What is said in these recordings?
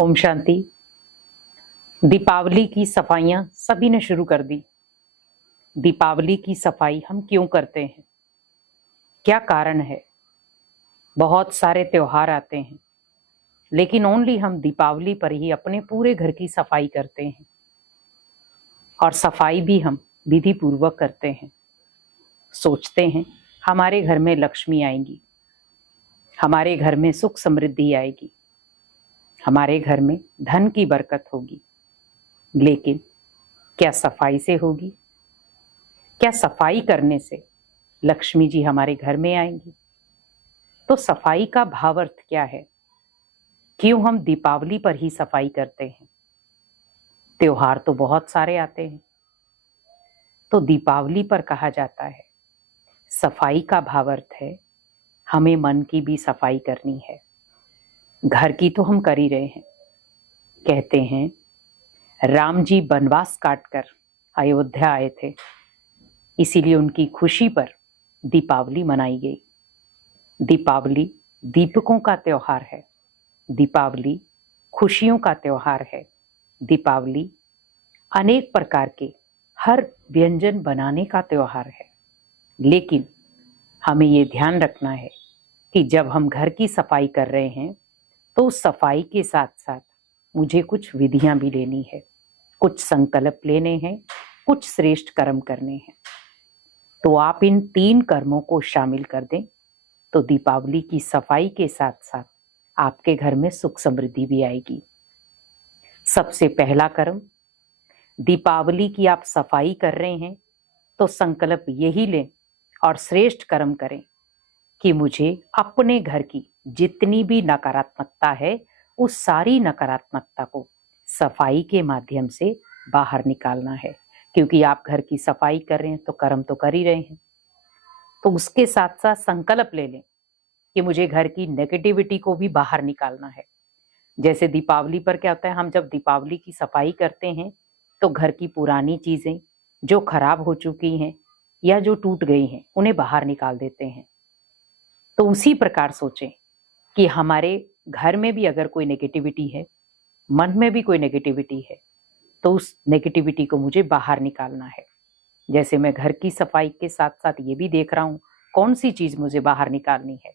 ओम शांति। दीपावली की सफाइयां सभी ने शुरू कर दी। दीपावली की सफाई हम क्यों करते हैं, क्या कारण है? बहुत सारे त्योहार आते हैं, लेकिन ओनली हम दीपावली पर ही अपने पूरे घर की सफाई करते हैं। और सफाई भी हम विधि पूर्वक करते हैं। सोचते हैं हमारे घर में लक्ष्मी आएगी, हमारे घर में सुख समृद्धि आएगी, हमारे घर में धन की बरकत होगी। लेकिन क्या सफाई से होगी? क्या सफाई करने से लक्ष्मी जी हमारे घर में आएंगी? तो सफाई का भावार्थ क्या है? क्यों हम दीपावली पर ही सफाई करते हैं? त्योहार तो बहुत सारे आते हैं, तो दीपावली पर कहा जाता है सफाई का भावार्थ है हमें मन की भी सफाई करनी है। घर की तो हम कर ही रहे हैं। कहते हैं राम जी वनवास काटकर अयोध्या आए थे, इसीलिए उनकी खुशी पर दीपावली मनाई गई। दीपावली दीपकों का त्योहार है, दीपावली खुशियों का त्योहार है, दीपावली अनेक प्रकार के हर व्यंजन बनाने का त्योहार है। लेकिन हमें ये ध्यान रखना है कि जब हम घर की सफाई कर रहे हैं तो उस सफाई के साथ साथ मुझे कुछ विधियां भी लेनी है, कुछ संकल्प लेने हैं, कुछ श्रेष्ठ कर्म करने हैं। तो आप इन 3 कर्मों को शामिल कर दें तो दीपावली की सफाई के साथ साथ आपके घर में सुख समृद्धि भी आएगी। सबसे पहला कर्म, दीपावली की आप सफाई कर रहे हैं तो संकल्प यही लें और श्रेष्ठ कर्म करें कि मुझे अपने घर की जितनी भी नकारात्मकता है उस सारी नकारात्मकता को सफाई के माध्यम से बाहर निकालना है। क्योंकि आप घर की सफाई कर रहे हैं तो कर्म तो कर ही रहे हैं, तो उसके साथ साथ संकल्प ले लें कि मुझे घर की नेगेटिविटी को भी बाहर निकालना है। जैसे दीपावली पर क्या होता है, हम जब दीपावली की सफाई करते हैं तो घर की पुरानी चीजें जो खराब हो चुकी हैं या जो टूट गई हैं उन्हें बाहर निकाल देते हैं। तो उसी प्रकार सोचें कि हमारे घर में भी अगर कोई नेगेटिविटी है, मन में भी कोई नेगेटिविटी है, तो उस नेगेटिविटी को मुझे बाहर निकालना है। जैसे मैं घर की सफाई के साथ साथ ये भी देख रहा हूं कौन सी चीज मुझे बाहर निकालनी है,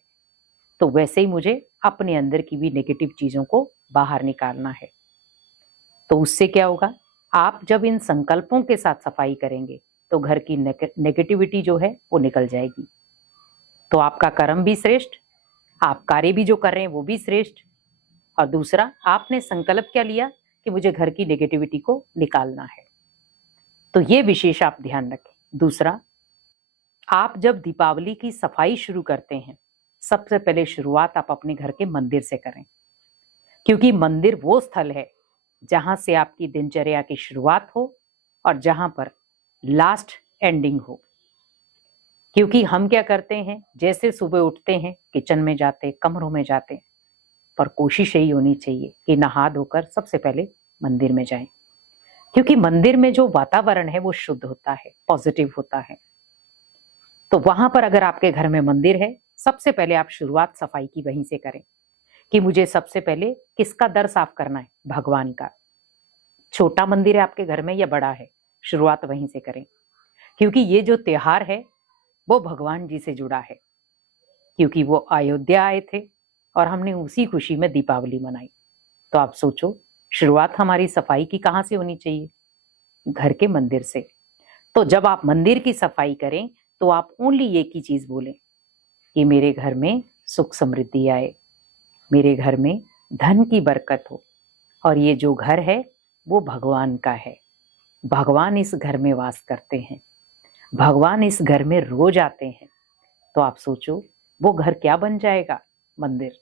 तो वैसे ही मुझे अपने अंदर की भी नेगेटिव चीजों को बाहर निकालना है। तो उससे क्या होगा, आप जब इन संकल्पों के साथ सफाई करेंगे तो घर की नेगेटिविटी जो है वो निकल जाएगी। तो आपका कर्म भी श्रेष्ठ, आप कार्य भी जो कर रहे हैं वो भी श्रेष्ठ, और दूसरा आपने संकल्प क्या लिया कि मुझे घर की नेगेटिविटी को निकालना है। तो ये विशेष आप ध्यान रखें। दूसरा, आप जब दीपावली की सफाई शुरू करते हैं सबसे पहले शुरुआत आप अपने घर के मंदिर से करें, क्योंकि मंदिर वो स्थल है जहां से आपकी दिनचर्या की शुरुआत हो और जहां पर लास्ट एंडिंग हो। क्योंकि हम क्या करते हैं, जैसे सुबह उठते हैं किचन में जाते, कमरों में जाते, पर कोशिश यही होनी चाहिए कि नहा धोकर सबसे पहले मंदिर में जाएं, क्योंकि मंदिर में जो वातावरण है वो शुद्ध होता है, पॉजिटिव होता है। तो वहां पर अगर आपके घर में मंदिर है, सबसे पहले आप शुरुआत सफाई की वहीं से करें कि मुझे सबसे पहले किसका दर साफ करना है, भगवान का। छोटा मंदिर है आपके घर में या बड़ा है, शुरुआत वहीं से करें, क्योंकि ये जो त्योहार है वो भगवान जी से जुड़ा है, क्योंकि वो अयोध्या आए थे और हमने उसी खुशी में दीपावली मनाई। तो आप सोचो शुरुआत हमारी सफाई की कहां से होनी चाहिए, घर के मंदिर से। तो जब आप मंदिर की सफाई करें तो आप ओनली एक ही चीज बोलें कि मेरे घर में सुख समृद्धि आए, मेरे घर में धन की बरकत हो, और ये जो घर है वो भगवान का है, भगवान इस घर में वास करते हैं, भगवान इस घर में रोज आते हैं। तो आप सोचो वो घर क्या बन जाएगा, मंदिर।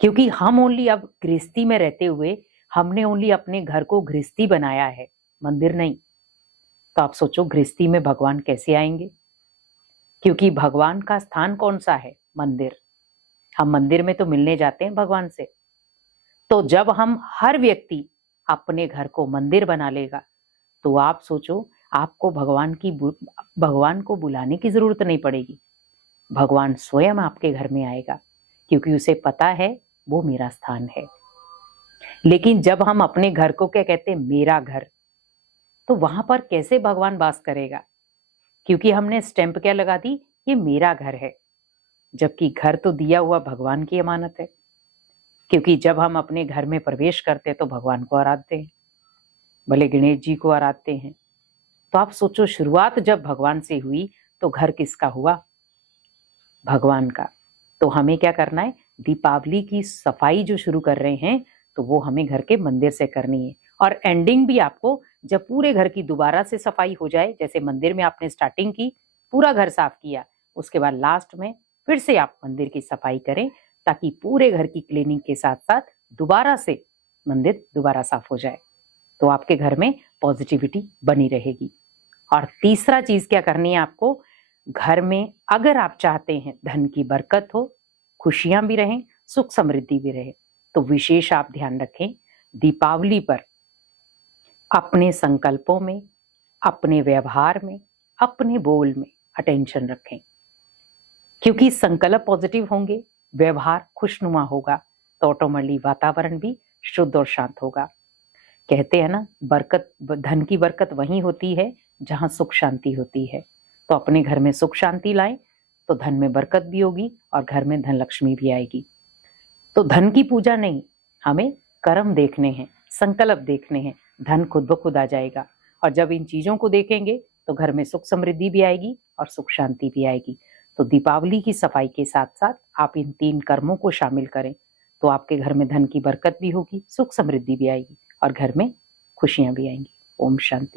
क्योंकि हम ओनली अब गृहस्थी में रहते हुए हमने ओनली अपने घर को गृहस्थी बनाया है, मंदिर नहीं। तो आप सोचो गृहस्थी में भगवान कैसे आएंगे, क्योंकि भगवान का स्थान कौन सा है, मंदिर। हम मंदिर में तो मिलने जाते हैं भगवान से। तो जब हम हर व्यक्ति अपने घर को मंदिर बना लेगा तो आप सोचो आपको भगवान को बुलाने की जरूरत नहीं पड़ेगी, भगवान स्वयं आपके घर में आएगा, क्योंकि उसे पता है वो मेरा स्थान है। लेकिन जब हम अपने घर को क्या कहते हैं, मेरा घर, तो वहां पर कैसे भगवान वास करेगा? क्योंकि हमने स्टैंप क्या लगा दी, ये मेरा घर है, जबकि घर तो दिया हुआ भगवान की अमानत है। क्योंकि जब हम अपने घर में प्रवेश करते हैं तो भगवान को आराधते हैं, भले गणेश जी को आराधते हैं। तो आप सोचो, शुरुआत जब भगवान से हुई तो घर किसका हुआ? भगवान का। तो हमें क्या करना है, दीपावली की सफाई जो शुरू कर रहे हैं तो वो हमें घर के मंदिर से करनी है। और एंडिंग भी आपको, जब पूरे घर की दोबारा से सफाई हो जाए, जैसे मंदिर में आपने स्टार्टिंग की, पूरा घर साफ किया, उसके बाद लास्ट में फिर से आप मंदिर की सफाई करें, ताकि पूरे घर की क्लीनिंग के साथ साथ दोबारा से मंदिर दोबारा साफ हो जाए। तो आपके घर में पॉजिटिविटी बनी रहेगी। और तीसरा चीज क्या करनी है आपको, घर में अगर आप चाहते हैं धन की बरकत हो, खुशियां भी रहें, सुख समृद्धि भी रहे, तो विशेष आप ध्यान रखें, दीपावली पर अपने संकल्पों में, अपने व्यवहार में, अपने बोल में अटेंशन रखें। क्योंकि संकल्प पॉजिटिव होंगे, व्यवहार खुशनुमा होगा, तो ऑटोमेटिकली वातावरण भी शुद्ध और शांत होगा। कहते हैं ना, बरकत, धन की बरकत वहीं होती है जहां सुख शांति होती है। तो अपने घर में सुख शांति लाएं, तो धन में बरकत भी होगी और घर में धन लक्ष्मी भी आएगी। तो धन की पूजा नहीं, हमें कर्म देखने हैं, संकल्प देखने हैं, धन खुद ब खुद आ जाएगा। और जब इन चीजों को देखेंगे तो घर में सुख समृद्धि भी आएगी और सुख शांति भी आएगी। तो दीपावली की सफाई के साथ साथ आप इन 3 कर्मों को शामिल करें, तो आपके घर में धन की बरकत भी होगी, सुख समृद्धि भी आएगी और घर में खुशियां भी आएंगी। ओम शांति।